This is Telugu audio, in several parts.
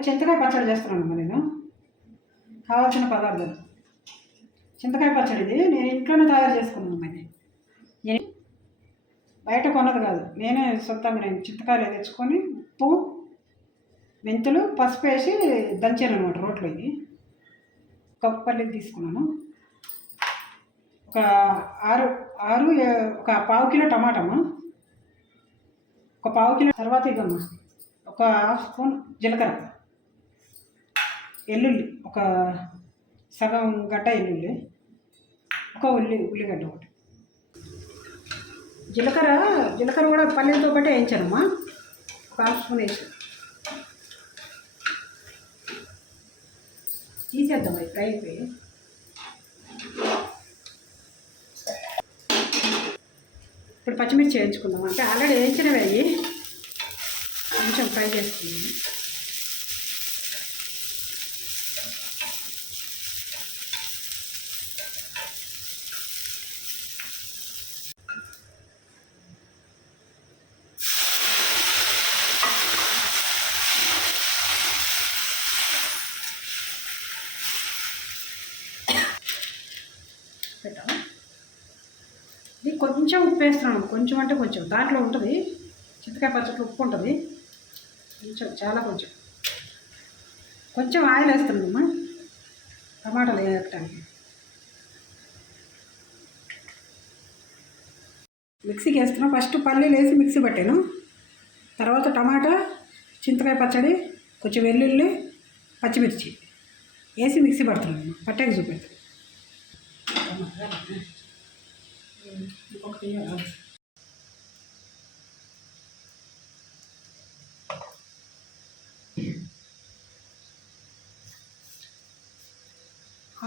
ఈరోజు చింతకాయ పచ్చడి చేస్తున్నాను నేను. కావాల్సిన పదార్థాలు: చింతకాయ పచ్చడి ఇది నేను ఇంట్లోనే తయారు చేసుకున్నాను. నేను బయట కొన్నది కాదు, నేనే సొంతంగా నేను చింతకాయలు తెచ్చుకొని ఉప్పు, మెంతులు, పసుపు వేసి దంచాను అనమాట రోట్లో. ఇది కప్పు పల్లీలు తీసుకున్నాను. ఒక ఆరు ఆరు ఒక పావు కిలో టమాటమ్మా, ఒక పావు కిలో. తర్వాత ఇదమ్మా ఒక హాఫ్ స్పూన్ జీలకర్ర, ఎల్లుల్లి ఒక సగం గడ్డ ఎల్లుల్లి, ఒక ఉల్లిగడ్డ ఒకటి. జీలకర్ర కూడా పల్లీలతో పాటు వేయించానమ్మా, ఒక హాఫ్ స్పూన్ వేసి తీసేద్దాం. అవి ఫ్రై అయిపోయి ఇప్పుడు పచ్చిమిర్చి వేయించుకుందాం. అంటే ఆల్రెడీ వేయించినవి అవి కొంచెం ఫ్రై చేసుకుందాం. పెట్టాము. ఇది కొంచెం ఉప్పు వేస్తున్నాను, కొంచెం అంటే కొంచెం. దాంట్లో ఉంటుంది చింతకాయ పచ్చడిలో ఉప్పు ఉంటుంది కొంచెం, చాలా కొంచెం. కొంచెం ఆయిల్ వేస్తున్నామ్మా టమాటాలు వేయటానికి. మిక్సీకి వేస్తున్నాం. ఫస్ట్ పల్లీలు వేసి మిక్సీ పట్టాను, తర్వాత టమాటా, చింతకాయ పచ్చడి, కొంచెం వెల్లుల్లి, పచ్చిమిర్చి వేసి మిక్సీ పడుతున్నాను. పట్టాక చూపెడతాను.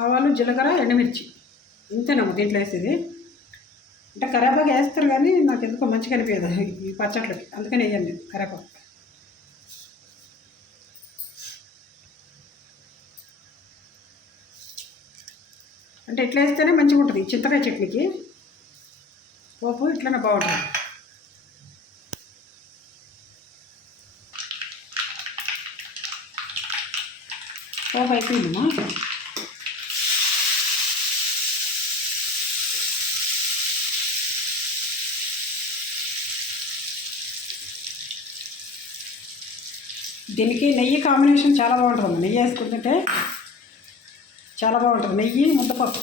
ఆవాలు, జీలకర్ర, ఎండుమిర్చి ఇంతేనమ్మా దీంట్లో వేసేది. అంటే కరేపాకు వేస్తారు కానీ నాకు ఎందుకో మంచిగా అనిపించదు ఈ పచ్చట్లకి, అందుకని వేయండి కరేపాకు. అంటే ఇట్లా వేస్తేనే మంచిగా ఉంటుంది చింతకాయ చట్నీకి. పోపు ఇట్లనే బాగుంటుంది. పోపు అయిపోయిందమ్మా. దీనికి నెయ్యి కాంబినేషన్ చాలా బాగుంటుంది. నెయ్యి వేసుకుంటుంటే చాలా బాగుంటుంది. నెయ్యి, ముద్దపప్పు.